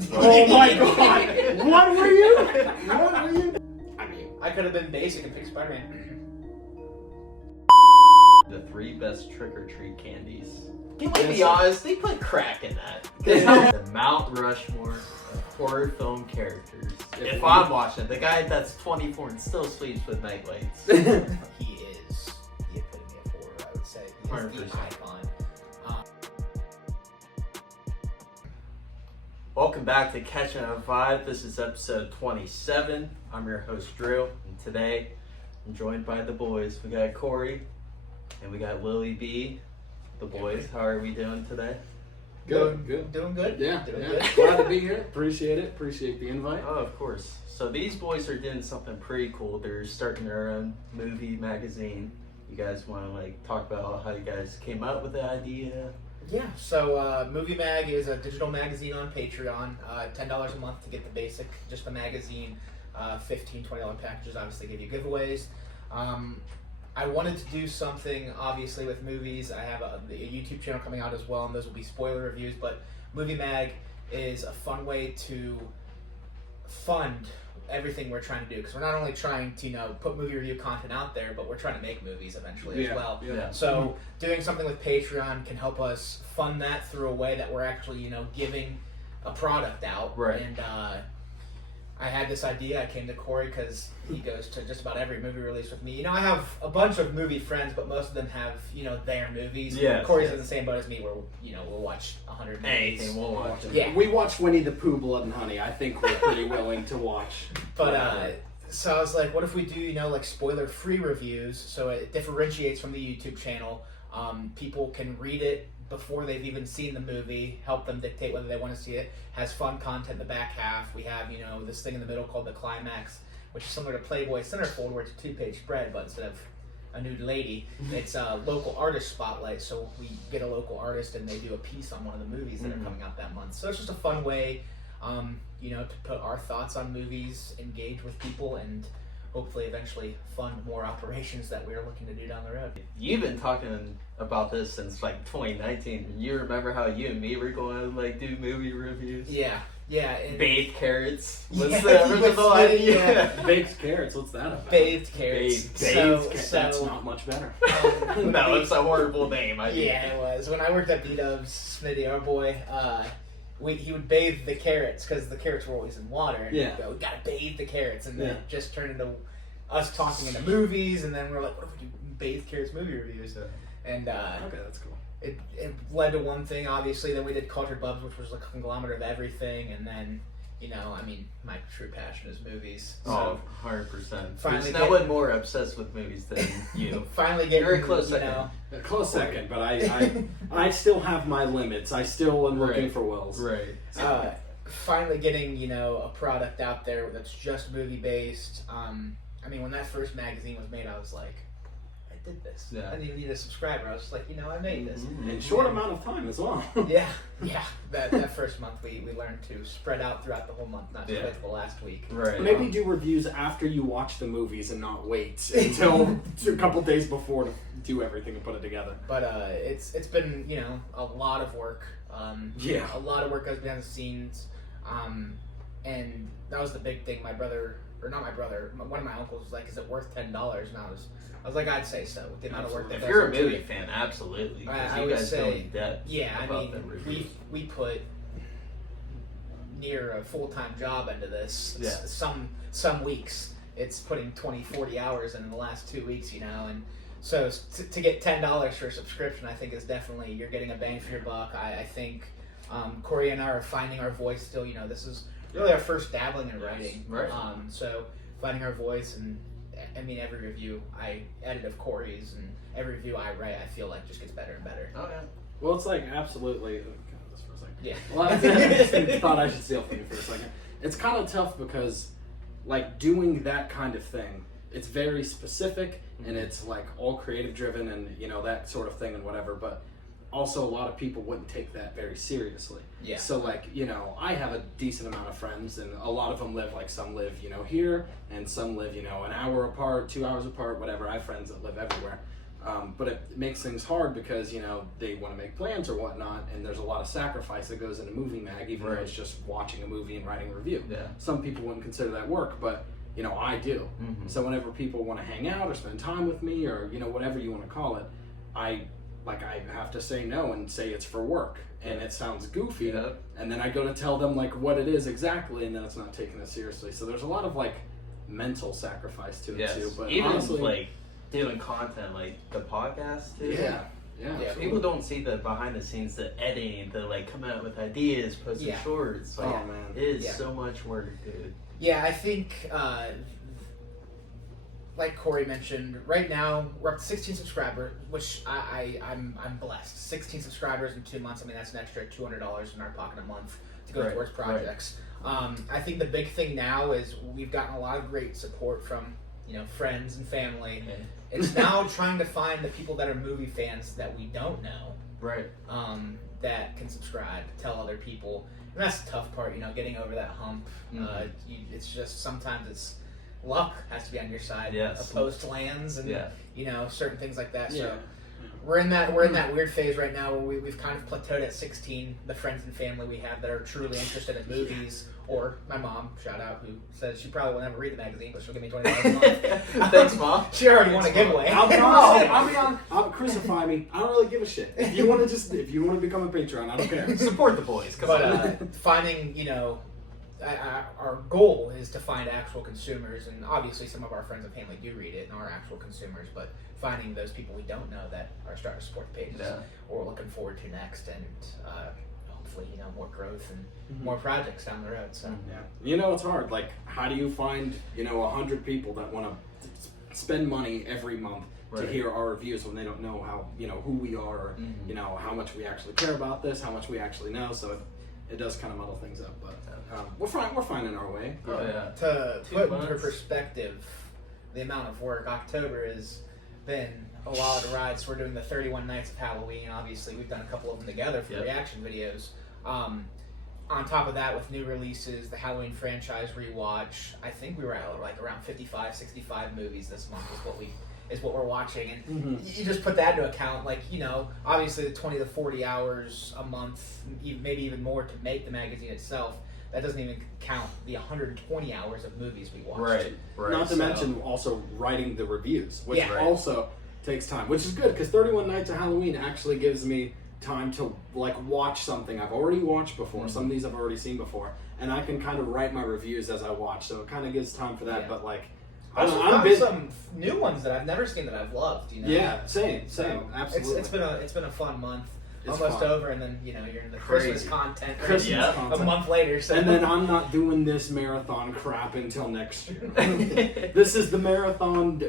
as well. Oh my god! What were you? I mean, I could have been basic and picked Spider-Man. The 3 best trick-or-treat candies. Can we be honest? They put crack in that. The Mount Rushmore of horror film characters. If I'm watching, the guy that's 24 and still sleeps with nightlights. He is the epitome of horror, I would say. He is the 100%. icon. Welcome back to Catching a Vibe. This is episode 27. I'm your host, Drew, and today I'm joined by the boys. We got Corey and we got Lily B. The boys, how are we doing today? Good. Doing good? Yeah, Doing yeah. good. Glad to be here. Appreciate it. Appreciate the invite. Oh, of course. So these boys are doing something pretty cool. They're starting their own movie magazine. You guys want to talk about how you guys came up with the idea? Yeah, so Movie Mag is a digital magazine on Patreon. $10 a month to get the basic, just the magazine. $15, $20 packages obviously give you giveaways. I wanted to do something, obviously, with movies. I have a YouTube channel coming out as well, and those will be spoiler reviews. But Movie Mag is a fun way to fund everything we're trying to do. Because we're not only trying to, put movie review content out there, but we're trying to make movies eventually as well. Yeah. So doing something with Patreon can help us fund that through a way that we're actually, giving a product out. Right. And I had this idea. I came to Corey because he goes to just about every movie release with me. I have a bunch of movie friends, but most of them have, their movies. Yes, Corey's in the same boat as me where, we'll watch 100 movies. Anything, we'll watch it. Yeah. We watched Winnie the Pooh, Blood and Honey. I think we're pretty willing to watch. But, so I was like, what if we do, spoiler-free reviews so it differentiates from the YouTube channel. People can read it before they've even seen the movie, help them dictate whether they want to see it, has fun content in the back half. We have, this thing in the middle called the Climax, which is similar to Playboy Centerfold, where it's a 2-page spread, but instead of a nude lady, it's a local artist spotlight, so we get a local artist and they do a piece on one of the movies that are coming out that month. So it's just a fun way, to put our thoughts on movies, engage with people, and hopefully eventually fund more operations that we're looking to do down the road. You've been talking about this since 2019. You remember how you and me were going to do movie reviews? Yeah. And Bathed carrots was Yeah, the original idea. Baked carrots. What's that about? Bathed carrots. That's not much better. No, it's a horrible name. Yeah, it was. When I worked at B-Dubs, Smitty, our boy, he would bathe the carrots because the carrots were always in water. And he'd go, we gotta bathe the carrots. And then it just turned into us talking into movies. And then we're like, what if we do bathed carrots movie reviews? And Okay, that's cool. it led to one thing, obviously. Then we did Cultured Bubs, which was like a conglomerate of everything. And then, my true passion is movies. So 100%. Finally There's no one more obsessed with movies than you. finally getting, You're a close second. A close second, but I still have my limits. I still am looking for Wills. Right. Finally getting, a product out there that's just movie based. When that first magazine was made, I was like, I did this. Yeah. I didn't even need a subscriber. I was just like, I made this. In short amount of time as well. Yeah. That first month we learned to spread out throughout the whole month, not just wait till the last week. Right. Maybe do reviews after you watch the movies and not wait until a couple days before to do everything and put it together. But it's been a lot of work. A lot of work goes behind the scenes, and that was the big thing. One of my uncles was like, "Is it worth $10?" And I was like, "I'd say so." With the amount of work that If goes you're a into movie it. fan, absolutely. Because I you would guys go say, in depth. Yeah, about the reviews. we put near a full-time job into this. Yeah. Some weeks it's putting 20, 40 hours in the last 2 weeks, and so to get $10 for a subscription, I think is definitely, you're getting a bang for your buck. I think Corey and I are finding our voice still. This is really our first dabbling in writing. Right. So finding our voice, and every review I edit of Corey's and every review I write, I feel like just gets better and better. Oh yeah. Well, it's absolutely. This for a second. Yeah. Well, I thought I should steal from you for a second. It's kind of tough because, doing that kind of thing, it's very specific and it's all creative driven and that sort of thing and whatever. But also, a lot of people wouldn't take that very seriously. Yeah. So I have a decent amount of friends, and a lot of them live some live here, and some live an hour apart, 2 hours apart, whatever. I have friends that live everywhere. But it makes things hard because, they want to make plans or whatnot, and there's a lot of sacrifice that goes into Movie Mag, even though it's just watching a movie and writing a review. Yeah. Some people wouldn't consider that work, but, I do. Mm-hmm. So whenever people want to hang out or spend time with me or, whatever you want to call it, I have to say no and say it's for work. And it sounds goofy. Yeah. And then I go to tell them, what it is exactly, and then it's not taken as seriously. So there's a lot of, mental sacrifice to it, too. But even, honestly, doing content like the podcast, too. Yeah. People don't see the behind the scenes, the editing, the come out with ideas, posting shorts. Oh, man. It is so much work, dude. Yeah, I think, like Corey mentioned, right now we're up to 16 subscribers, which I'm blessed. 16 subscribers in 2 months. I mean, that's an extra $200 in our pocket a month to go towards projects. I think the big thing now is we've gotten a lot of great support from friends and family. Okay. It's now trying to find the people that are movie fans that we don't know. Right. That can subscribe, tell other people. And that's the tough part, getting over that hump. Mm-hmm. It's just sometimes it's luck has to be on your side. Yes. Opposed lands and certain things like that. So Yeah. we're in that weird phase right now where we've kind of plateaued at 16. The friends and family we have that are truly interested in movies, or my mom, shout out, who says she probably will never read the magazine, but she'll give me $20 a month. Thanks, Mom. She already won a giveaway. I'll crucify me. I don't really give a shit. If you want to become a Patreon, I don't care. Support the boys. Come on. But finding, our goal is to find actual consumers, and obviously some of our friends and family do read it and are actual consumers, but finding those people we don't know that are starting to support the pages, or we're looking forward to next, and hopefully, more growth and more projects down the road. So it's hard. How do you find 100 people that want to spend money every month to hear our reviews when they don't know how who we are, or how much we actually care about this, how much we actually know. So it does kind of muddle things up, but we're finding our way. Oh yeah. To 2 put months. into perspective the amount of work, October has been a while to ride. So we're doing the 31 Nights of Halloween. Obviously, we've done a couple of them together for reaction videos. On top of that, with new releases, the Halloween franchise rewatch, I think we were at around 55, 65 movies this month is what we're watching. And you just put that into account, obviously the 20 to 40 hours a month, maybe even more to make the magazine itself. That doesn't even count the 120 hours of movies we watched. Right. Not to mention also writing the reviews, which Yeah. also takes time, which is good because 31 Nights of Halloween actually gives me time to watch something I've already watched before. Some of these I've already seen before, and I can kind of write my reviews as I watch. So it kind of gives time for that. Yeah. But Also I'm found busy. some new ones that I've never seen that I've loved. Yeah, same, So absolutely. It's been a fun month. It's Almost fun. over, and then you're in the Crazy. Christmas content. Christmas a content. month later. So. And then I'm not doing this marathon crap until next year. This is the marathon,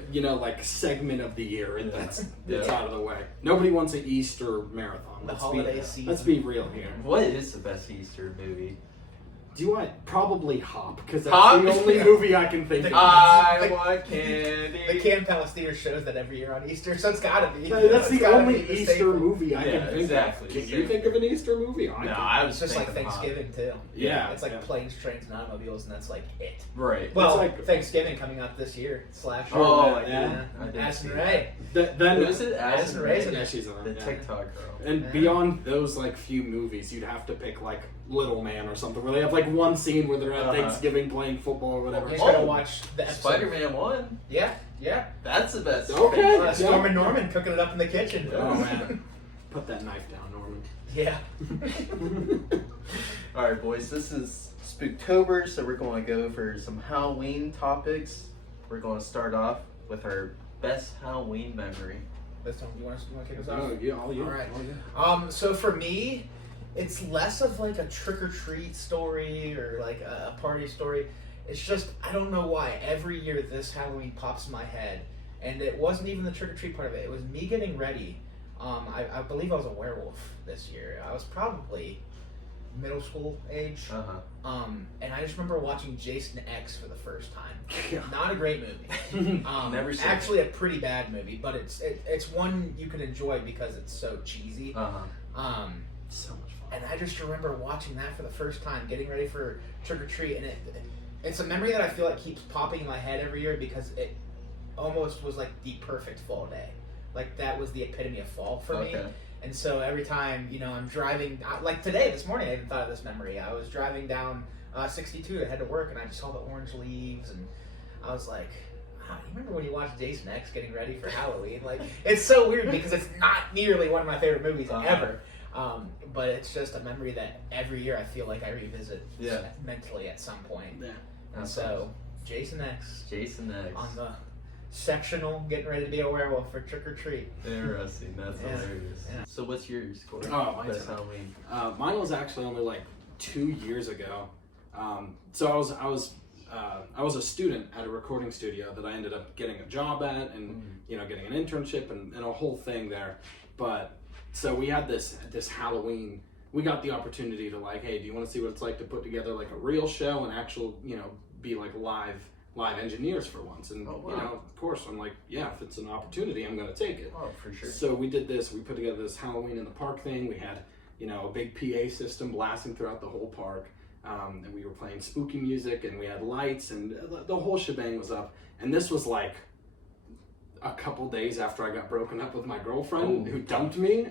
segment of the year, and that's out of the way. Nobody wants an Easter marathon. The holiday season. Let's be real here. What is the best Easter movie? Do you want probably Hop? Because that's Hop? the only movie I can think of. I want candy. The Can Palace Theater shows that every year on Easter, so it's gotta be. That's It's the gotta only be the Easter staple. movie I Yeah, can think exactly. of. Can you think of an Easter movie? No, I was It's just like thinking Hop. Thanksgiving too. Yeah, It's like yeah. planes, trains, and automobiles, and that's like it. Right. Well, like- Thanksgiving coming up this year / Oh, yeah. I didn't Addison see Rae. Then Was it Addison Addison Rae's Rae? in Yeah, it. she's in it. The yeah. TikTok girl. And Yeah. beyond those few movies, you'd have to pick Little Man or something where they have one scene where they're at Uh-huh. Thanksgiving playing football or whatever. You just gotta watch the episode. Spider-Man 1. Yeah. That's the best. Okay. Storm and Norman cooking it up in the kitchen. Oh man, put that knife down, Norman. Yeah. All right, boys. This is Spooktober, so we're going to go for some Halloween topics. We're going to start off with our best Halloween memory. This time, you want to kick us off? Oh yeah, all you. All right. All you. So for me, it's less of a trick or treat story or a party story. It's just, I don't know why, every year this Halloween pops in my head. And it wasn't even the trick or treat part of it. It was me getting ready. I believe I was a werewolf this year. I was probably middle school age. And I just remember watching Jason X for the first time. Yeah. Not a great movie. Never seen actually a pretty bad movie, but it's one you can enjoy because it's so cheesy. Uh-huh. So much fun. And I just remember watching that for the first time, getting ready for trick or treat, and it's a memory that I feel like keeps popping in my head every year because it almost was like the perfect fall day. Like that was the epitome of fall for me. Okay. And so every time, I'm driving, like today, this morning, I even thought of this memory. I was driving down 62 to head to work, and I just saw the orange leaves, and I was like, wow, you remember when you watched Jason X getting ready for Halloween? Like, it's so weird because it's not nearly one of my favorite movies ever. But it's just a memory that every year I feel like I revisit mentally at some point. Yeah. And so, Jason X. On the sectional, getting ready to be a werewolf for trick or treat. Interesting. That's hilarious. Yeah. So what's yours, Corey? Oh, mine's Best Halloween. Mine was actually only like 2 years ago. So I was a student at a recording studio that I ended up getting a job at, and getting an internship and a whole thing there. But so we had this Halloween. We got the opportunity to like, hey, do you want to see what it's like to put together like a real show and actual be like live engineers for once? And of course I'm like, yeah, if it's an opportunity, I'm gonna take it. Oh, for sure. So we did this. We put together this Halloween in the park thing. We had a big PA system blasting throughout the whole park, and we were playing spooky music, and we had lights, and the whole shebang was up. And this was like a couple days after I got broken up with my girlfriend, who dumped me.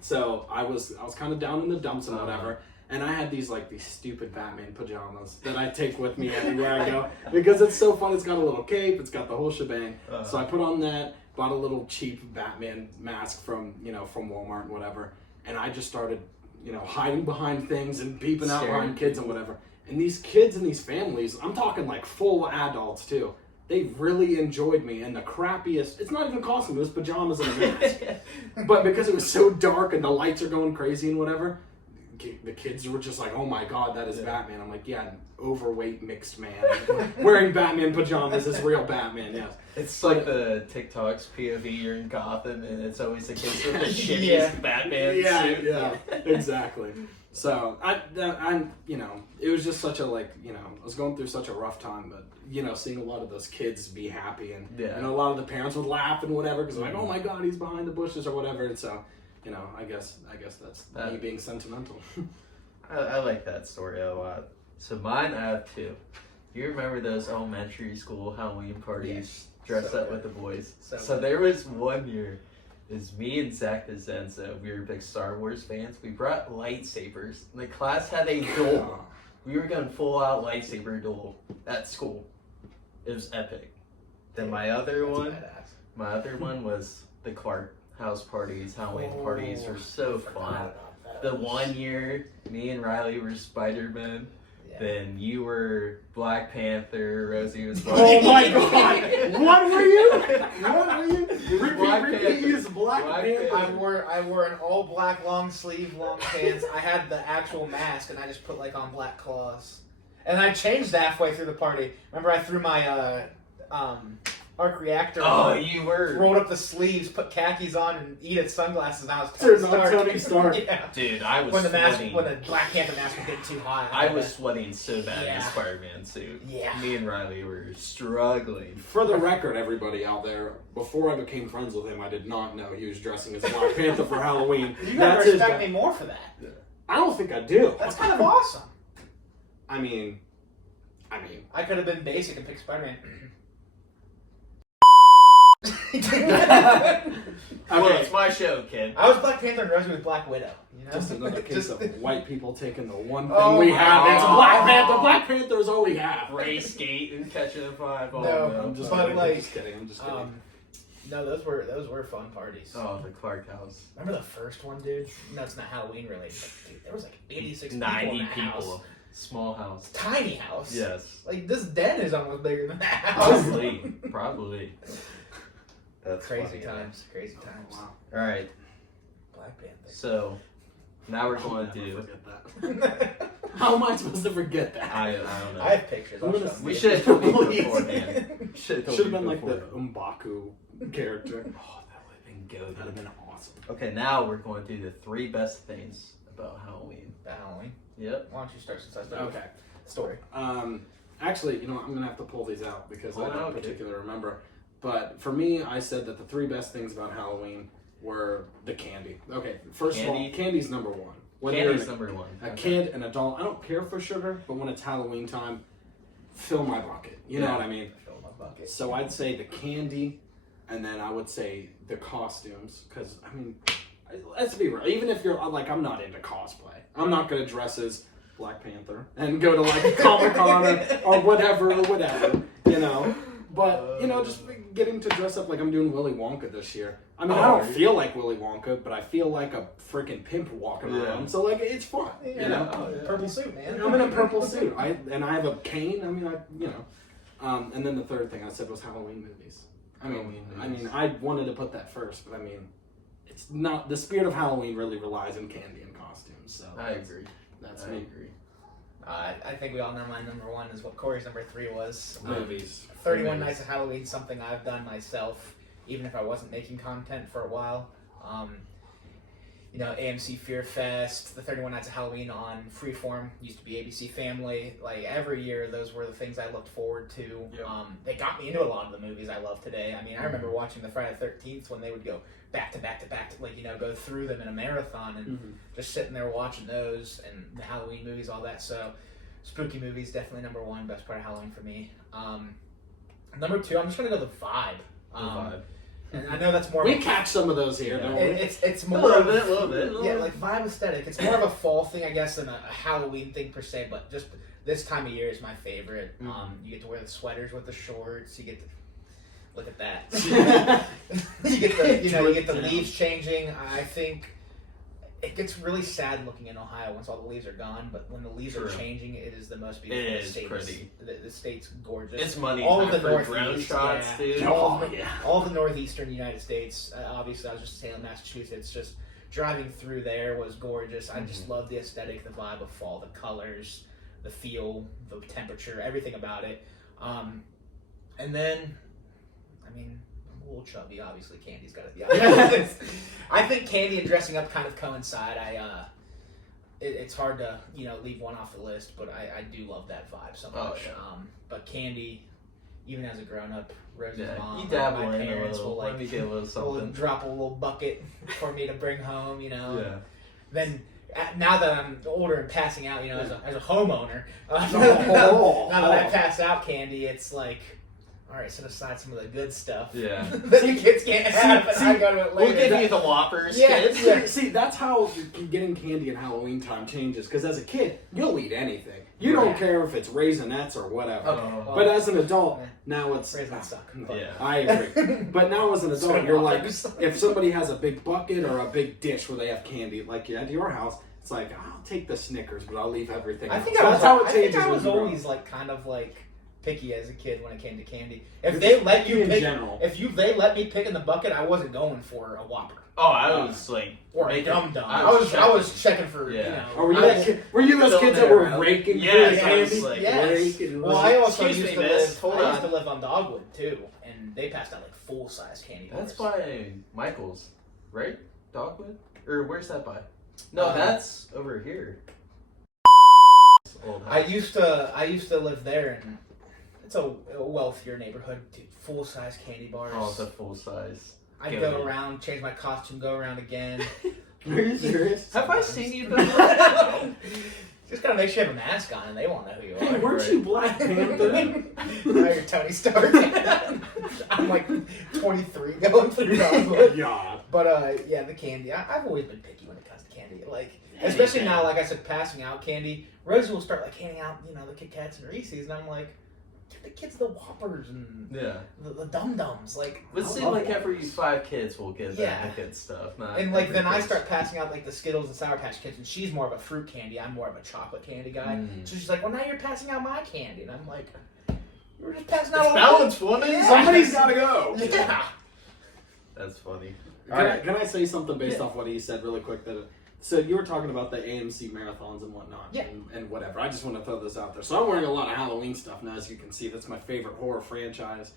So I was kind of down in the dumps and whatever. And I had these stupid Batman pajamas that I take with me everywhere I go because it's so fun. It's got a little cape, it's got the whole shebang. So I put on that, bought a little cheap Batman mask from Walmart and whatever, and I just started hiding behind things and peeping out behind kids and whatever. And these kids and these families, I'm talking like full adults too, they really enjoyed me. And the crappiest, it's not even costume, it was pajamas and a mask. But because it was so dark and the lights are going crazy and whatever, the kids were just like, oh my god, that is Batman. I'm like, yeah, an overweight mixed man wearing Batman pajamas is real Batman, yes. It's like the TikTok's POV, you're in Gotham, and it's always the kids with the shittiest Batman suit. Yeah, exactly. So, I'm it was just such a, I was going through such a rough time, but, seeing a lot of those kids be happy, and a lot of the parents would laugh and whatever, because like, oh my god, he's behind the bushes or whatever, and so, I guess that's me being sentimental. I like that story a lot. So mine, I have two. You remember those elementary school Halloween parties dressed up with the boys? So there was one year, it was me and Zach Dezenza. We were big Star Wars fans. We brought lightsabers. The class had a duel. We were going full out lightsaber duel at school. It was epic. Then my other one was the Clark house parties. Halloween parties were so fun. The one year, me and Riley were Spider-Man. Then you were Black Panther. Rosie was Black Oh my god! What were you? Repeat, you was Black Panther. I wore an all black long sleeve, long pants. I had the actual mask, and I just put on black claws. And I changed halfway through the party. Remember, I threw my arc reactor. You were. Rolled up the sleeves, put khakis on, and Edith's sunglasses, and I was Tony Stark. Yeah. Dude, I was when sweating. When the Black Panther mask was getting too hot. I was sweating so bad in the Spider-Man suit. Yeah. Me and Riley were struggling. For the record, everybody out there, before I became friends with him, I did not know he was dressing as Black Panther for Halloween. You gotta respect me more for that. I don't think I do. That's kind of awesome. I mean, I could have been basic and picked Spider-Man. Well, it's my show, kid. I was Black Panther and Rosie was Black Widow. Just another case of white people taking the one thing we have. It's Black Panther. Black Panther is all we have. Race skate and catching a vibe. No, I'm just kidding. No, those were fun parties. Oh, the Clark house. Remember the first one, dude? No, it's not Halloween related. But dude, there was 86 90 people in that people. house. Small house. Tiny house. Yes. This den is almost bigger than that house. Probably. That's crazy funny, times. Crazy times. Wow. All right. Black Panther. So now we're going to do. How am I supposed to forget that? I don't know. I have pictures. We should have told me beforehand. Should have been like the M'Baku character. Oh, that would have been good. That would have been awesome. Okay, now we're going to do the 3 best things about Halloween. Halloween. Yep. Why don't you start since I started? Okay. Story. Actually, I'm gonna have to pull these out because I don't okay. particularly remember. But for me, I said that the 3 best things about Halloween were the candy. Okay, first of all, candy's number one. Candy's number one. A kid, an adult, I don't care for sugar, but when it's Halloween time, fill my bucket. You know what I mean? Fill my bucket. So I'd say the candy, and then I would say the costumes, because I mean, let's be real. Even if you're like, I'm not into cosplay. I'm not gonna dress as Black Panther and go to like Comic-Con or whatever, you know. But you know, just getting to dress up like I'm doing Willy Wonka this year. I mean, I don't feel like Willy Wonka, but I feel like a freaking pimp walking around. So like, it's fun. You know, Purple suit, man. I'm in a purple suit. I have a cane. I mean, and then the third thing I said was Halloween movies. I mean, I wanted to put that first, but I mean, it's not the spirit of Halloween really relies on candy and costumes. So I agree. That's I me. agree. I think we all know my number one is what Corey's number 3 was. Movies. 31 Nights of Halloween, something I've done myself, even if I wasn't making content for a while. You know, AMC Fear Fest, the 31 Nights of Halloween on Freeform, used to be ABC Family. Like, every year, those were the things I looked forward to. Yep. They got me into a lot of the movies I love today. I mean, I remember watching the Friday the 13th when they would go back to back to back, like, you know, go through them in a marathon and just sitting there watching those and the Halloween movies, all that. So, spooky movies, definitely number 1, best part of Halloween for me. Number 2, I'm just going to go the vibe. Vibe. And I know that's more. We catch some of those here, don't we? It's more A little bit. Yeah, like vibe aesthetic. It's more of a fall thing, I guess, than a Halloween thing per se. But just this time of year is my favorite. You get to wear the sweaters with the shorts. You get to look at that. you get the leaves changing. I think it gets really sad looking in Ohio once all the leaves are gone. But when the leaves are changing, it is the most beautiful. It is state. pretty. The state's gorgeous. It's money all time of the for drone northeast shots, dude. all of the northeastern United States. Obviously, I was just saying Massachusetts. Just driving through there was gorgeous. I just love the aesthetic, the vibe of fall, the colors, the feel, the temperature, everything about it. And then, I mean, I'm a little chubby. Obviously, candy's got to be honest. I think candy and dressing up kind of coincide. It's hard to leave one off the list, but I do love that vibe so much. But candy, even as a grown up, Rose's mom, you dabble my in parents a little. will Let me get a little will something. drop a little bucket for me to bring home. Yeah. Then now that I'm older and passing out, as a homeowner, now that I pass out candy, it's like, all right, set aside some of the good stuff. Yeah. that the kids can't have, and I go to it later. We'll give you the Whoppers, Yeah, kids. yeah. See, that's how getting candy in Halloween time changes. Because as a kid, you'll eat anything. You don't care if it's Raisinets or whatever. Okay, well, but as an adult, now it's... Raisins suck. Yeah. I agree. But now as an adult, So you're like, Whoppers. if somebody has a big bucket or a big dish where they have candy, like at your house, it's like, I'll take the Snickers, but I'll leave everything I else. think That's how it changes. I was when you grow always up. kind of picky as a kid when it came to candy. If they let you in pick, general. they let me pick in the bucket, I wasn't going for a Whopper Oh, I was like... or a making- Dum Dum. I I was checking for Or were you those kids that were raking Yes, through I was candy? like, Raking, Well, I also Excuse used me, to miss. Hold I used on. to live on Dogwood too, and they passed out full size candy bars. That's by Michael's, right? Dogwood? Or where's that by? No, Uh, that's over here. Old house. I used to live there, and it's a wealthier neighborhood. Dude, full size candy bars. Oh, it's a full size. I'd go around, change my costume, go around again. Are you serious? Have I seen you though? Just gotta make sure you have a mask on, and they won't know who you Hey, are. weren't you Black Panther? Now you're Tony Stark. I'm 23 going through Dogwood. God. But yeah, the candy. I've always been picky when it comes to candy. Especially now, like I said, passing out candy. Rosie will start handing out, the Kit Kats and Reese's, and I'm like, give the kids the Whoppers and Yeah. the Dum Dums. Let's see, every 5 kids will get the good stuff. Not And every then I kid's- start passing out the Skittles and Sour Patch Kids, and she's more of a fruit candy. I'm more of a chocolate candy guy. So she's like, well, now you're passing out my candy, and I'm like, you were just passing out It's all balanced, woman. Yeah. Somebody's gotta go. Yeah. That's funny. Can I say something based off what he said really quick? So you were talking about the AMC marathons and whatnot, Yeah. and whatever. I just want to throw this out there. So I'm wearing a lot of Halloween stuff now, as you can see. That's my favorite horror franchise.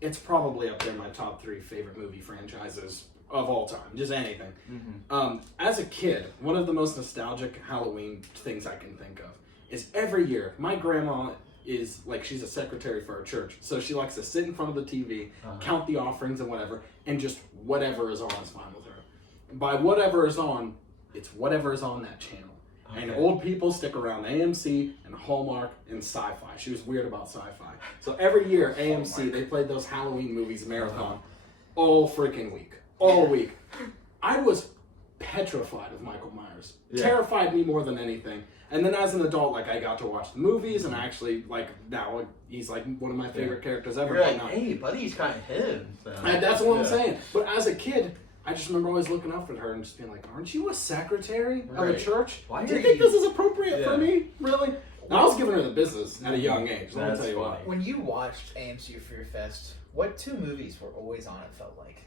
It's probably up there in my top 3 favorite movie franchises of all time. Just anything. As a kid, one of the most nostalgic Halloween things I can think of is every year, my grandma is she's a secretary for a church, so she likes to sit in front of the TV, count the offerings and whatever, and just whatever is on is fine with her. By whatever is on, it's whatever is on that channel. Okay. And old people stick around AMC and Hallmark and Sci-Fi. She was weird about Sci-Fi. So every year, AMC, they played those Halloween movies marathon. all freaking week. All week. I was petrified of Michael Myers. Yeah. Terrified me more than anything. And then as an adult, like, I got to watch the movies, and I actually, like, now he's, like, one of my favorite characters ever. You're like, hey, buddy, he's kind of him. So. And that's what I'm saying. But as a kid, I just remember always looking up at her and just being like, aren't you a secretary of a Right. church? Why Do you are think you- this is appropriate for me? Really? And I was giving her the business at a young age. Let me That's tell you funny. what. When you watched AMC Fear Fest, what 2 movies were always on? It felt like.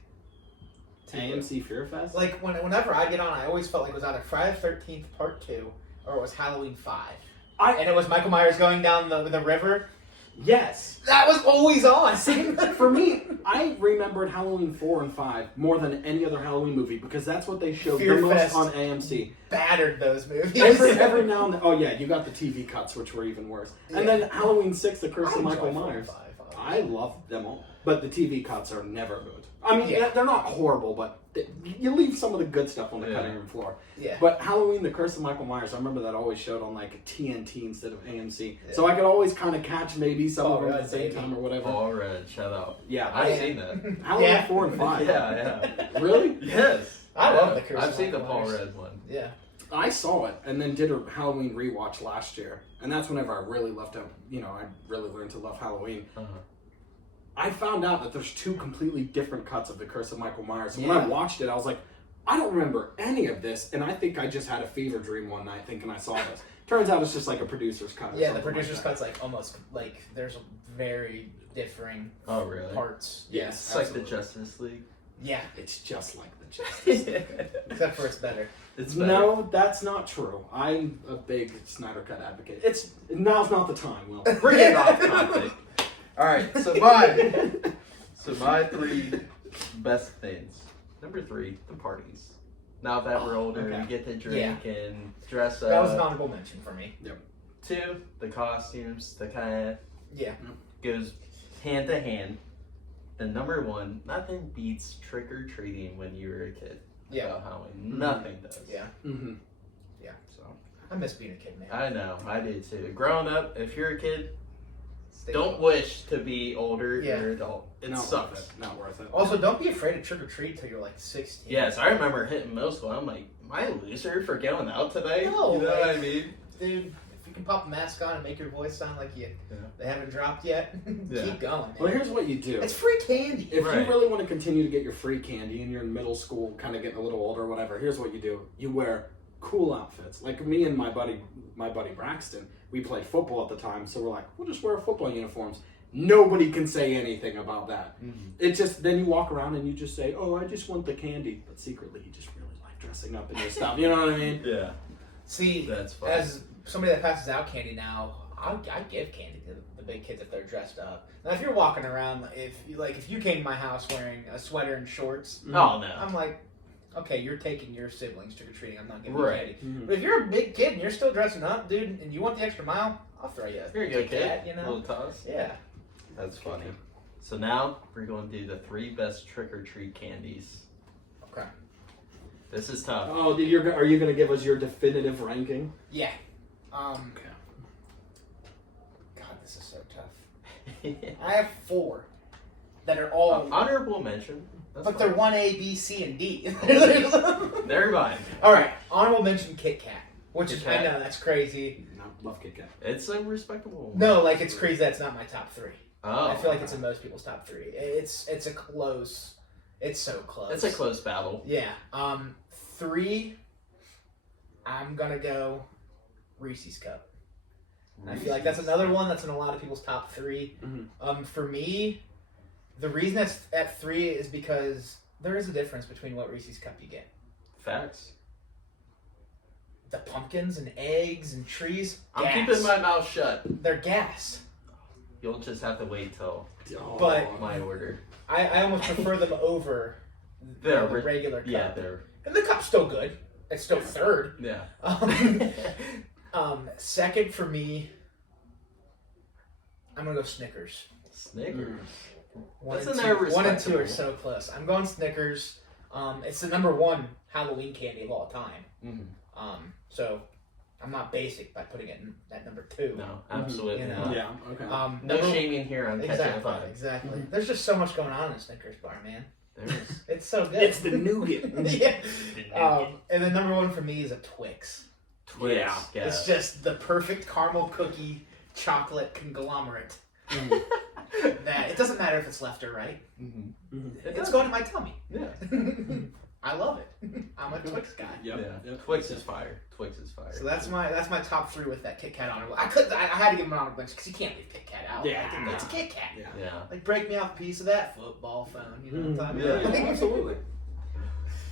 AMC Fear Fest? Like whenever I get on, I always felt like it was either Friday the 13th Part 2 or it was Halloween 5. And it was Michael Myers going down the river. Yes. That was always on. For me, I remembered Halloween 4 and 5 more than any other Halloween movie because that's what they showed Fear the most Fest. on AMC. Battered those movies. Every now and then. Oh, yeah, you got the TV cuts, which were even worse. And Yeah. then Halloween 6, The Curse I of Michael enjoy 4 and Myers. 5. I love them all. But the TV cuts are never good. I mean, Yeah. they're not horrible, but you leave some of the good stuff on the Yeah. cutting room floor. Yeah. But Halloween, The Curse of Michael Myers, I remember that always showed on like TNT instead of AMC. Yeah. So I could always kind of catch maybe some Paul of them at Rudd, the same baby. time or whatever. All red, shut up. Yeah, I've Yeah. seen that. Halloween Yeah. 4 and 5. Yeah. Really? Yes. I love The Curse I've of seen the Michael Paul Myers. Rudd one. Yeah. I saw it and then did a Halloween rewatch last year. And that's whenever I really I really learned to love Halloween. Uh-huh. I found out that there's 2 completely different cuts of The Curse of Michael Myers. So when Yeah. I watched it, I was like, I don't remember any of this, and I think I just had a fever dream one night thinking I saw this. Turns out it's just like a producer's cut. or Yeah, the something producer's like that. cut's like almost like there's very differing Oh, really? parts. Yes. It's like the Absolutely. Justice League. Yeah, It's just like the Justice. except for it's better. It's better. No, that's not true. I'm a big Snyder Cut advocate. Now's not the time. Will. Bring it off topic. All right, so my 3 best things. Number 3, the parties. Now that we're older, okay. we get to drink and dress up. That was an honorable mention for me. 2, the costumes. That kind of Yeah. goes hand to hand. And number 1, nothing beats trick or treating when you were a kid. Yeah. About Halloween. Nothing does. Yeah. Mm-hmm. So I miss being a kid, man. I know, I do too. Growing up, if you're a kid, Stay don't home. wish to be older Yeah. or adult. It Not sucks. worth it. Not worth it. Also, don't be afraid to trick or treat till you're like 16. Yes, I remember hitting middle school. I'm like, am I a loser for going out today? No, you know like- what I mean? Dude, if you can pop a mask on and make your voice sound like they haven't dropped yet, Yeah. keep going, man. Well, here's what you do. It's free candy. If Right. you really want to continue to get your free candy and you're in middle school, kind of getting a little older or whatever, here's what you do. You wear cool outfits. Like me and my buddy Braxton, we played football at the time, so we're like, we'll just wear football uniforms. Nobody can say anything about that. Mm-hmm. It just, then you walk around and you just say, oh, I just want the candy. But secretly, you just really like dressing up in your stuff. You know what I mean? Yeah, See, that's fun. as somebody that passes out candy now, I give candy to the big kids if they're dressed up. Now, if you're walking around, if you came to my house wearing a sweater and shorts, Oh, no. I'm like, okay, you're taking your siblings trick or treating. I'm not giving Right. you candy. Mhm. But if you're a big kid and you're still dressing up, dude, and you want the extra mile, I'll throw you. Here you go, Kit kid. Kat, you know? Little toss. Yeah. That's funny. So now we're going to do the 3 best trick or treat candies. Okay. This is tough. Oh, are you going to give us your definitive ranking? Yeah. Okay. God, this is so tough. I have 4 that are all, Honorable mention. That's but fine. they're 1A, B, C, and D. Never mind. All right. Honorable mention Kit Kat, which Kit is Kat. I know that's crazy. No, love Kit Kat. It's a respectable one. No, like it's crazy. That's not my top 3. Oh. I feel like it's in most people's top 3. It's a close. It's so close. It's a close battle. Yeah. 3. I'm gonna go Reese's Cup. I feel like that's another one that's in a lot of people's top 3. Mhm. For me, the reason that's at 3 is because there is a difference between what Reese's Cup you get. Facts. The pumpkins and eggs and trees. I'm gas. keeping my mouth shut. They're gas. You'll just have to wait till Oh, But- my order. I almost prefer them over They're the regular cup. Yeah, they're. And the cup's still good. It's still 3rd. Yeah. Second for me, I'm gonna go Snickers. Snickers. One That's and in two, there 1 and 2 are respectable. so close. I'm going Snickers. It's the number 1 Halloween candy of all time. Mhm. So I'm not basic by putting it at number 2. No, absolutely You know. not. Yeah, okay. No number- shaming here on Catching a Exactly. Vibe. Exactly. There's just so much going on in the Snickers bar, man. There Snickers. It's so good. It's the nougat. yeah. And then number one for me is a Twix. Twix. Yeah. It's just the perfect caramel cookie chocolate conglomerate. That it doesn't matter if it's left or right. It's going to my tummy. Yeah. I love it. I'm a Twix guy. Yep. Twix is fire. Twix is fire. So that's my top three with that Kit Kat honorable. I had to give him an honorable mention because you can't leave Kit Kat out. Yeah. Like, it's a Kit Kat. Yeah. Like break me off a piece of that football phone. You know what I'm talking Yeah. about? Yeah, absolutely.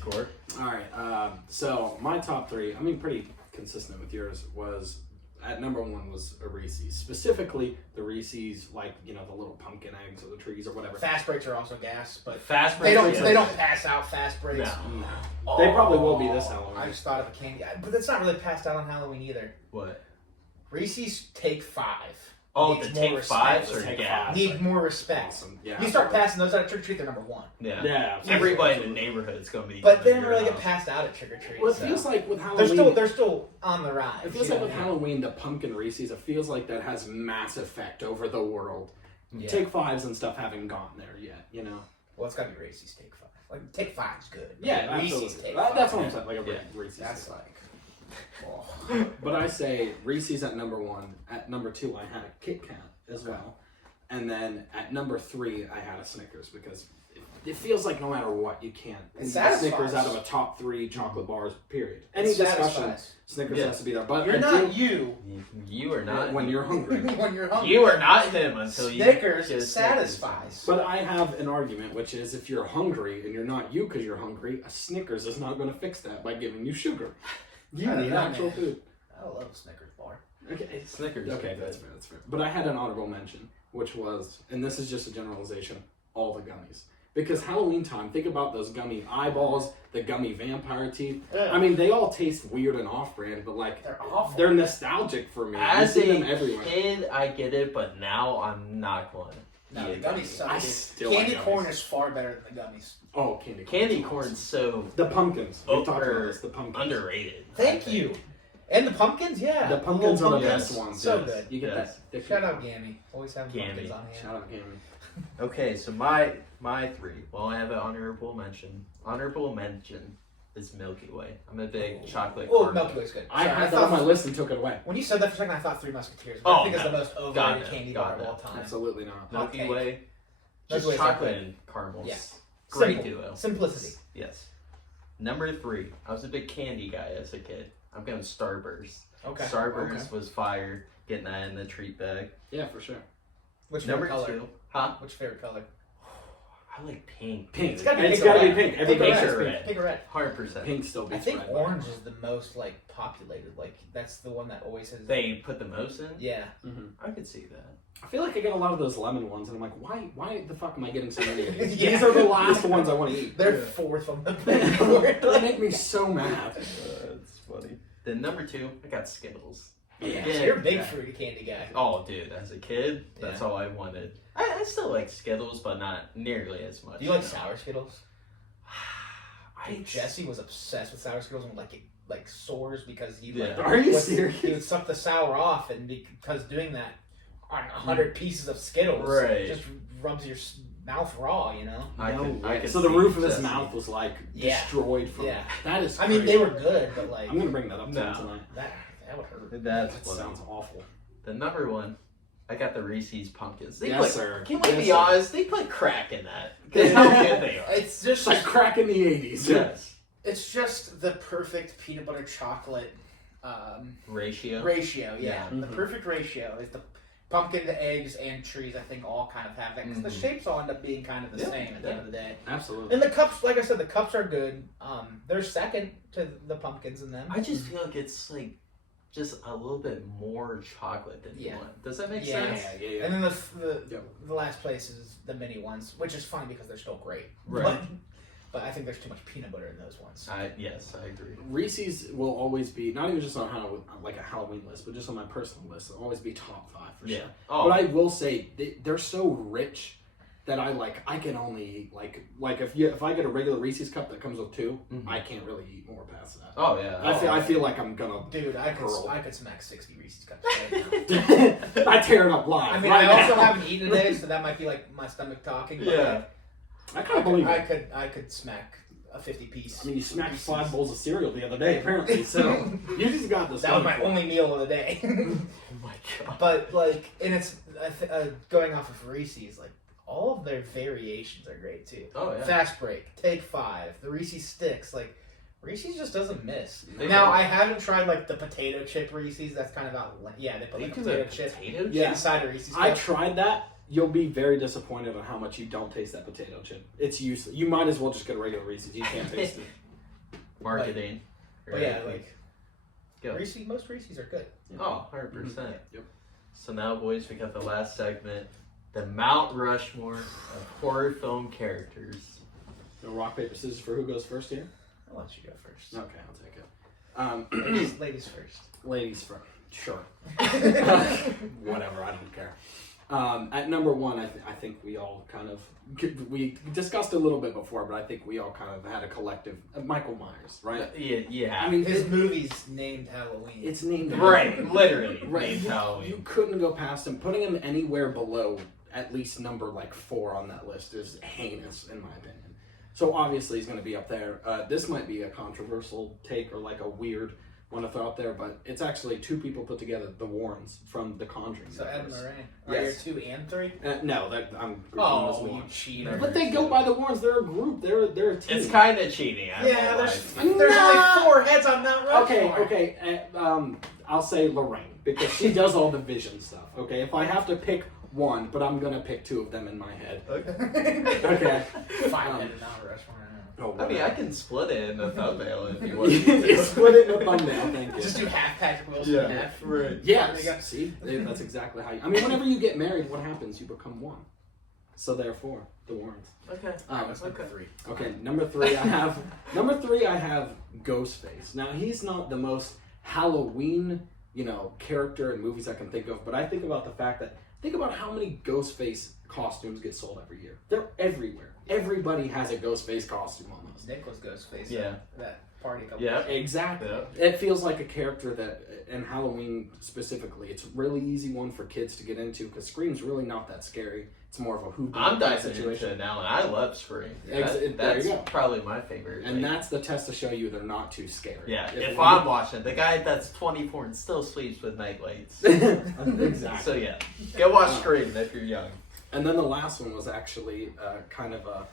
Court. All right. So my top three, I mean, pretty consistent with yours, was at number one was a Reese's. Specifically, the Reese's, like, the little pumpkin eggs or the trees or whatever. Fast breaks are also gas, but Fast they breaks. don't pass out fast breaks. No. No. They probably will be this I Halloween. just thought of a candy, but that's not really passed out on Halloween either. What? Reese's Take 5. Oh, Needs the more Take respect. Fives are Take gas. Fives. Need more respect. Awesome. Yeah. You start passing those out at trick or treat, they're number one. Yeah. Yeah. Everybody in the neighborhood is going to be. But they coming don't to really your get house. passed out at trick or treat. Well, it feels like with they're Halloween. still on the rise. It feels you like know? with Halloween, the pumpkin Reese's, it feels like that has mass effect over the world. Yeah. Take Fives and stuff haven't gotten there yet, Well, it's got to be Reese's Take 5. Like Take 5's good. Yeah, Reese's absolutely. Take 5. That's what I'm saying. Like a Yeah. Reese's. That's Take like. Five. But I say Reese's at number one. At number two, I had a Kit Kat as well. And then at number three, I had a Snickers because it feels like no matter what, you can't It leave satisfies. Snickers out of a top three chocolate bars, period. Any It discussion, satisfies. Snickers Yes. has to be there. But You're I not do- you You are not. when you're hungry. when you're hungry. You are not him until you. Snickers get a satisfies. But I have an argument, which is if you're hungry and you're not you because you're hungry, a Snickers is not going to fix that by giving you sugar. You I don't need know, actual man. food. I love a Snickers bar. Okay. Snickers. Okay, are that's good. fair, that's fair. But I had an honorable mention, which was, and this is just a generalization, all the gummies. Because Halloween time, think about those gummy eyeballs, the gummy vampire teeth. Yeah. I mean, they all taste weird and off-brand, but like, They're awful. they're nostalgic for me. As you see a them everywhere. kid, I get it, but now I'm not going to. No, eat the a gummies gummy. suck. I dude. still Candy like corn gummies. is far better than the gummies. Oh, candy corn. Candy corn's so The pumpkins. We talked about over this. The pumpkins. underrated. I Thank think. you. And the pumpkins, yeah. The pumpkins are the little best pumpkins. ones. So yes. good. You get Yes. that. thick- Shout out Gammy. Always have Gammy. pumpkins on hand. Shout out Gammy. Okay, so my three. Well, I have an honorable mention. Honorable mention is Milky Way. I'm a big chocolate. Oh, caramel. Milky Way's good. I Sorry, had that thought- on my list and took it away. When you said that for a second, I thought Three Musketeers. Oh, I think it's no. the most God, overrated no. candy God, bar of no. all time. Absolutely not. Milky Okay. Way. Just Milky Way's chocolate okay. and caramels. Yeah. Great Simple. duo. Simplicity. Yes. Number three. I was a big candy guy as a kid. I'm going Starburst. Okay. Starburst was fire. Getting that in the treat bag. Yeah, for sure. Which Number favorite color? two. Huh? Which favorite color? I like pink. Pink. It's gotta be It's pink or gotta be red. pink. Every Pink or color red. is red. pink. Pink or red? 100%. Pink still I beats think red. by orange far. is the most like populated. Like that's the one that always has. They put the most in? Yeah. I could see that. I feel like I get a lot of those lemon ones, and I'm like, why the fuck am I getting so many of these? Yeah. These are the last ones I want to eat. They're Yeah. fourth on the They make me so mad. That's funny. Then number two, I got Skittles. Yeah, Yeah. so you're a big Yeah. fruity candy guy. Oh, dude, as a kid, that's Yeah. all I wanted. I still like Skittles, but not nearly as much. Do you like sour Skittles? I think Jesse was obsessed with sour Skittles and would like sores because he Yeah. like Are you would- serious? He would suck the sour off, and because doing that on 100 pieces of Skittles Right. just rubs your mouth raw, you know. I could so the see roof of his Jesse. mouth was like Yeah. destroyed from Yeah. that is I mean, they crazy. were good, but like I'm gonna bring that up to No. him tonight. that would hurt. That's That funny. sounds awful. The number one, I got the Reese's Pumpkins. They Yes, put, sir. Can we Yes, be sir. honest? They put crack in that. That's how good they are. It's just It's like crack in the 80s. Yes. it's just the perfect peanut butter chocolate Ratio. ratio. Yeah, Yeah. the Mhm. perfect ratio is the pumpkin, the eggs, and trees. I think all kind of have that because the Mhm. shapes all end up being kind of the Yeah, same at the end of the day. Absolutely. And the cups, like I said, the cups are good. They're second to the pumpkins in them. I just feel like it's like just a little bit more chocolate than you Yeah. want. Does that make Yeah. sense? Yeah. And then the Yep. the last place is the mini ones, which is funny because they're still great. Right. But I think there's too much peanut butter in those ones. Yes, I agree. Reese's will always be not even just on like a Halloween list, but just on my personal list. It'll always be top 5 for Yeah. sure. Oh, But I will say they're so rich that I can only eat like if I get a regular Reese's cup that comes with 2, Mhm. I can't really eat more past that. oh yeah. I feel like I'm gonna Dude, Pearl. I could smack 60 Reese's cups right now. I tear it up live. I mean, right I also now. haven't eaten today, so that might be like my stomach talking. But Yeah. like, I kind of believe I it. could smack a 50-piece. I mean, you smacked 5 bowls of cereal the other day, apparently. So you just got this. That was my only meal of the day. Oh my god. But like, and it's going off of Reese's. Like, all of their variations are great too. Oh yeah. Fast Break, Take 5, the Reese's Sticks. Like, Reese's just doesn't miss. They Now, don't. I haven't tried like the potato chip Reese's. That's kind of out. Yeah, they put like They a do potato the chip potato Yeah. inside a Reese's. I cup. tried that. You'll be very disappointed on how much you don't taste that potato chip. It's useless. You might as well just get a regular Reese's. You can't taste it. Marketing. But yeah, like Go. Reese's, most Reese's are good. Oh, 100%. Yep. So now, boys, we got the last segment, the Mount Rushmore of horror film characters. No rock, paper, scissors for who goes first here? I'll let you go first. Okay, I'll take it. Ladies first. Ladies first. Sure. Whatever, I don't care. At number 1, I think we all kind of, we discussed a little bit before, but I think we all kind of had a collective, Michael Myers, right? Yeah. I mean, His movie's named Halloween. it's named Right, literally. Right. Named You Halloween. couldn't go past him. Putting him anywhere below at least number like 4 on that list is heinous, in my opinion. So obviously he's going to be up there. This might be a controversial take or like a weird one to throw out there, but it's actually 2 people put together, the Warrens from The Conjuring. So Ed and universe. Lorraine. Are Yes. your 2 and 3? No, that I'm grouping them as Oh, you one. cheater. But they go by the Warrens. They're a group. They're a team. It's kind of cheating. I Yeah, won't there's lie. only 4 heads on Mount Rushmore. Okay. I'll say Lorraine because she does all the vision stuff. Okay, if I have to pick one, but I'm gonna pick 2 of them in my head. Okay. 5 headed Mount Rushmore. Oh, I mean, I can split it in the thumbnail if you want. You split it in the thumbnail. Thank you. Just do half Patrick Wilson and half. right. Yeah. There you go. See, that's exactly how. I mean, whenever you get married, what happens? You become one. So therefore, the Warrens. Okay. That's number Okay. 3. Okay, number 3. I have Ghostface. Now he's not the most Halloween, character in movies I can think of, but I think about the fact that think about how many Ghostface costumes get sold every year. They're everywhere. Everybody has a Ghostface costume almost. Nick was Ghostface. Yeah. That party couple. Yeah. Exactly. Yeah. It feels like a character that, in Halloween specifically, it's a really easy one for kids to get into because Scream's really not that scary. It's more of a who I'm diving situation. into it now, and I love Scream. There That's you go. probably my favorite. And like, that's the test to show you they're not too scary. yeah. If one- I'm watching, the guy that's 24 and still sleeps with night lights. Exactly. So yeah, go watch Scream if you're young. And then the last one was actually kind of a...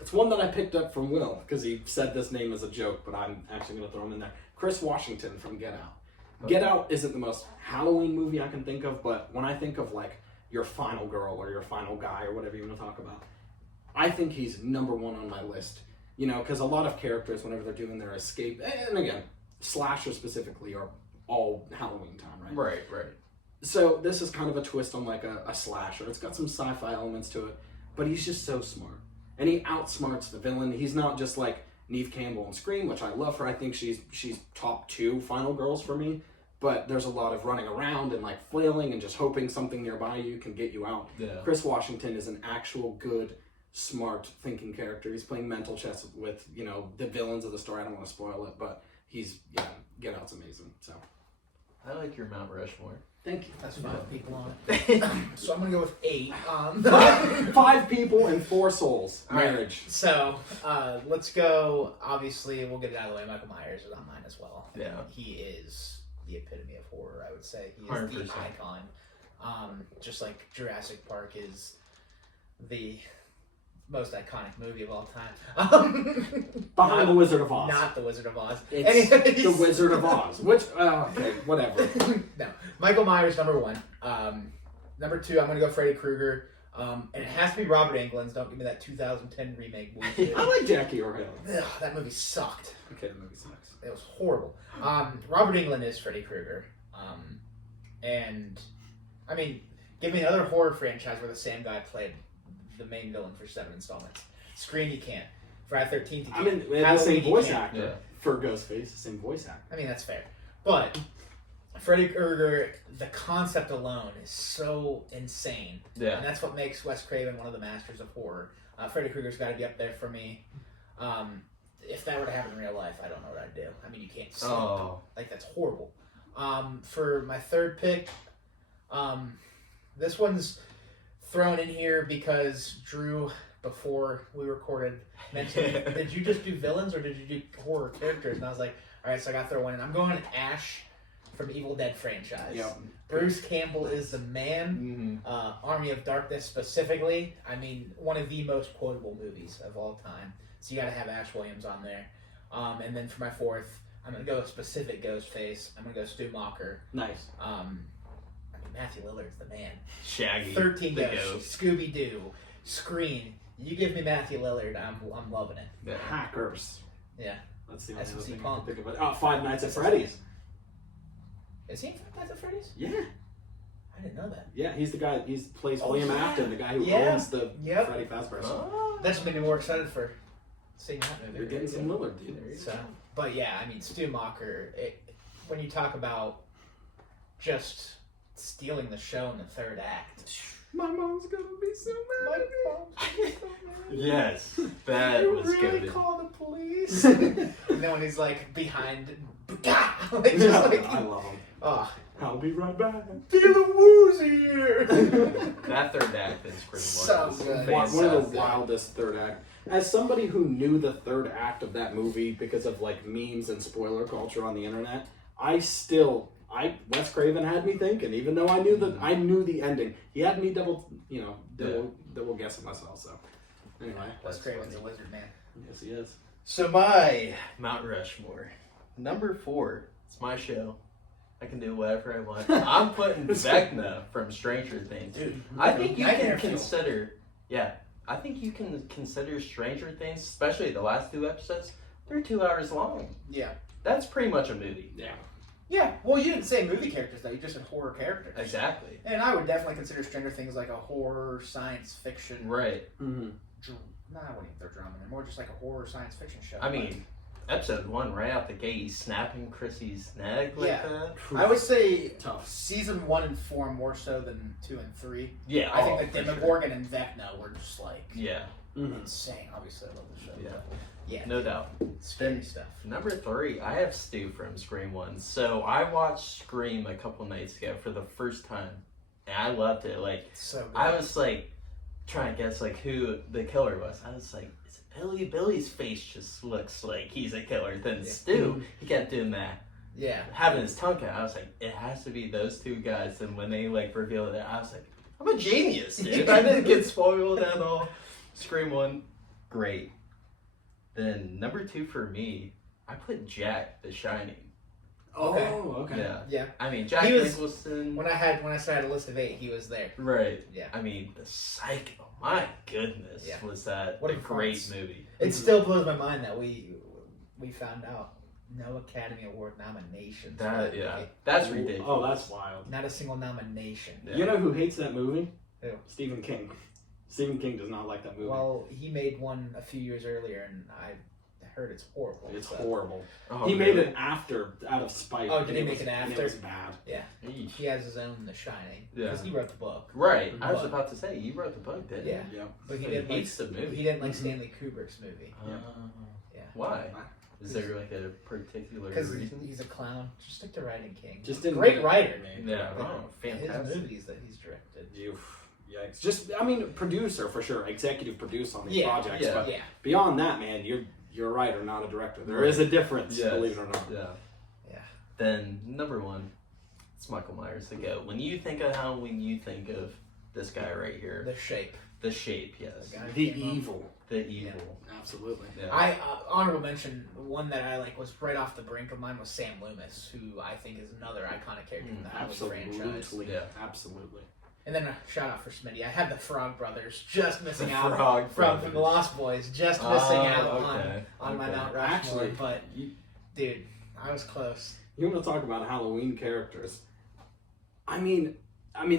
It's one that I picked up from Will, because he said this name as a joke, but I'm actually going to throw him in there. Chris Washington from Get Out. Get Out isn't the most Halloween movie I can think of, but when I think of, like, your final girl or your final guy or whatever you want to talk about, I think he's number 1 on my list. Because a lot of characters, whenever they're doing their escape, and again, slasher specifically, are all Halloween time, right? Right. So this is kind of a twist on like a slasher. It's got some sci-fi elements to it, but he's just so smart. And he outsmarts the villain. He's not just like Neve Campbell in Scream, which I love her. I think she's top 2 final girls for me. But there's a lot of running around and like flailing and just hoping something nearby you can get you out. Yeah. Chris Washington is an actual good, smart thinking character. He's playing mental chess with, the villains of the story. I don't want to spoil it, but Get Out's amazing. So I like your Mount Rushmore. thank you. That's 5 people on it. So I'm gonna go with 8. 5 people and 4 souls. All right. Marriage. So let's go. Obviously, we'll get it out of the way. Michael Myers is on mine as well. Yeah. He is the epitome of horror. I would say he is 100%. the icon. Just like Jurassic Park is the most iconic movie of all time. Behind the Wizard of Oz. Not the Wizard of Oz. It's Anyways. the Wizard of Oz. Which, okay, whatever. No, Michael Myers number 1. Number 2, I'm gonna go Freddy Krueger. And it has to be Robert Englund's. Don't give me that 2010 remake bullshit. I like Jackie Earle. Ugh, that movie sucked. Okay, the movie sucks. It was horrible. Robert Englund is Freddy Krueger. And, I mean, give me another horror franchise where the same guy played the main villain for 7 installments. Scream, you can't. Friday 13th, you can't. I mean, the Halloween, same you voice can't. actor Yeah. for Ghostface. The same voice actor. I mean, that's fair. But Freddy Krueger, the concept alone is so insane. Yeah. And that's what makes Wes Craven one of the masters of horror. Freddy Krueger's got to be up there for me. If that were to happen in real life, I don't know what I'd do. I mean, you can't sleep. Oh. Like, that's horrible. For my third pick, this one's thrown in here because Drew before we recorded mentioned, did you just do villains or did you do horror characters? And I was like, all right, so I got to throw one in. I'm going Ash from Evil Dead franchise. Yep. Bruce Campbell is the man. Army of Darkness specifically. I mean, one of the most quotable movies of all time. So you got to have Ash Williams on there. And then for my fourth, I'm going to go specific Ghostface. I'm going to go Stu Macher. Nice. I mean, Matthew Lillard's the man. Shaggy. 13 the Ghosts, Scooby-Doo, Scream. You give me Matthew Lillard, I'm loving it. Yeah. Hackers. Yeah. That's the only other SMC thing I Punk. can think of. Oh, Five Nights at Freddy's. Is he in Five Nights at Freddy's? Yeah. I didn't know that. Yeah, he's the guy. He plays Oh, William yeah. Afton, the guy who Yeah. owns the Yep. Freddy Fazbear's. Oh. That just made me more excited for seeing that movie. You're getting some Lillard, dude. So, but yeah, I mean, Stu Macher, when you talk about just stealing the show in the third act. My mom's gonna be so mad at me. Yes, that You was really good. call the police? And then when he's like behind, like, just like, I love him. oh, I'll be right back. feel the woozy here. That third act in Scream So was good. One of the fantastic. wildest third act. As somebody who knew the third act of that movie because of like memes and spoiler culture on the internet, Wes Craven had me thinking, even though I knew the ending, he had me double guessing myself. So anyway, Wes Craven's a wizard, man. yes, he is. So my Mount Rushmore. Number 4. It's my show. I can do whatever I want. I'm putting Vecna from Stranger Things. dude, I think you Nightmare can Fuel. consider, I think you can consider Stranger Things, especially the last 2 episodes, they're 2 hours long. Yeah. That's pretty much a movie. Yeah. Yeah, well, you didn't say movie characters, though. You just said horror characters. Exactly. And I would definitely consider Stranger Things like a horror science fiction. Right. Mm-hmm. Nah, I wouldn't even throw drama in there. More just like a horror science fiction show. I mean, episode 1, right out the gate, he's snapping Chrissy's neck like Yeah. that. I would say Tough. season 1 and 4 more so than 2 and 3. Yeah. I think oh, the for sure. Demogorgon and Vecna were just like Yeah. insane. Obviously, I love the show. Yeah. Yeah. No doubt. Scary stuff. Number 3, I have Stu from Scream 1. So I watched Scream a couple nights ago for the first time. And I loved it. Like, So good. I was like trying to guess like who the killer was. I was like, is it Billy? Billy's face just looks like he's a killer. Then Yeah. Stu, he kept doing that, Yeah. having his tongue out. I was like, it has to be those 2 guys. And when they like revealed it, I was like, I'm a genius, dude. I didn't get spoiled at all. Scream 1, great. Then number 2 for me, I put Jack the Shining. Okay. Oh, okay. Yeah. Yeah. I mean, Jack He was- Nicholson. When I started a list of 8, he was there. Right. Yeah. I mean, The Psycho. My goodness, Yeah. was that What a a great performance. movie. It still blows my mind that we found out no Academy Award nominations. for That movie. that's ridiculous. Oh, that's wild. Not a single nomination. Yeah. You know who hates that movie? Who? Stephen King. Stephen King does not like that movie. Well, he made one a few years earlier, and I heard it's horrible. it's so- horrible. Oh, He made really? it after, out of spite. Oh, did and he it make was- it and after? It was bad. Eesh. He has his own The Shining. Yeah. Because he wrote the book. Right. I was But- about to say you wrote the book, didn't Yeah. Yeah. But he you? didn't like hates the movie. he didn't like Stanley Kubrick's movie. Uh, Yeah. Why? Is there like a particular Because reason? he's a clown. Just stick to writing King. Just didn't Great get it. writer. Yeah. But Oh, his fantastic. movies that he's directed. Yikes. Just, I mean, producer for sure. Executive produce on these Yeah. projects. Yeah. But Yeah. beyond that, man, you're a writer, not a director. There is a difference, Yes. believe it or not. Yeah. Yeah. Then number 1, it's Michael Myers. The goat. When you think of Halloween, you think of this guy right here. The Shape. The Shape. Yes. The guy The came up. evil. The evil. Absolutely. Yeah. I honorable mention one that I like was right off the brink of mine was Sam Loomis, who I think is another iconic character in the Halloween franchise. Absolutely. Yeah. Absolutely. And then a shout out for Smitty. I had the Frog Brothers just missing The out Frog from Brothers. the Lost Boys, just missing out okay. on my Okay. Mount Rushmore. Actually, But you, dude, I was close. you want to talk about Halloween characters? I mean,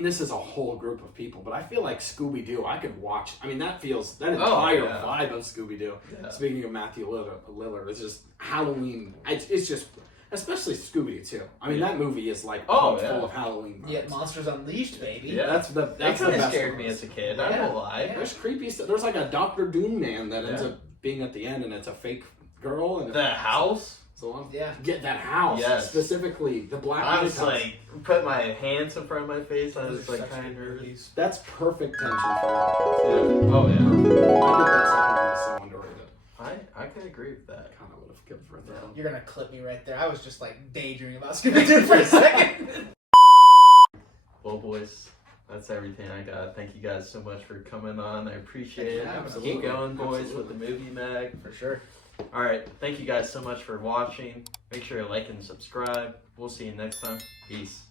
this is a whole group of people, but I feel like Scooby Doo. I could watch. I mean, that entire yeah. vibe of Scooby Doo. Yeah. Speaking of Matthew Lillard, it's just Halloween. It's just, especially Scooby Doo too. I mean, that movie is like pumped yeah. full of Halloween. Yeah, vibes. Monsters Unleashed, baby. Yeah. That's the That best. kind of scared one. me as a kid. I Yeah. won't lie. Yeah. There's creepy stuff. There's like a Doctor Doom man that ends Yeah. up being at the end, and it's a fake girl. And The house. So long. Yeah. Get that house. Yes. Specifically, the Black I Knight was house. like, put my hands in front of my face. I Those was are like, such kind good of nervous. movies. That's perfect tension for all Yeah. Oh, yeah. I think that second one is so underrated. I can agree with that. Kind of would have given for that. You're gonna clip me right there. I was just like daydreaming about Scooby-Doo for a second. Well, boys, that's everything I got. Thank you guys so much for coming on. I appreciate it. Yeah, Keep going, boys, Absolutely. with the movie mag. For sure. All right. Thank you guys so much for watching. Make sure to like and subscribe. We'll see you next time. Peace.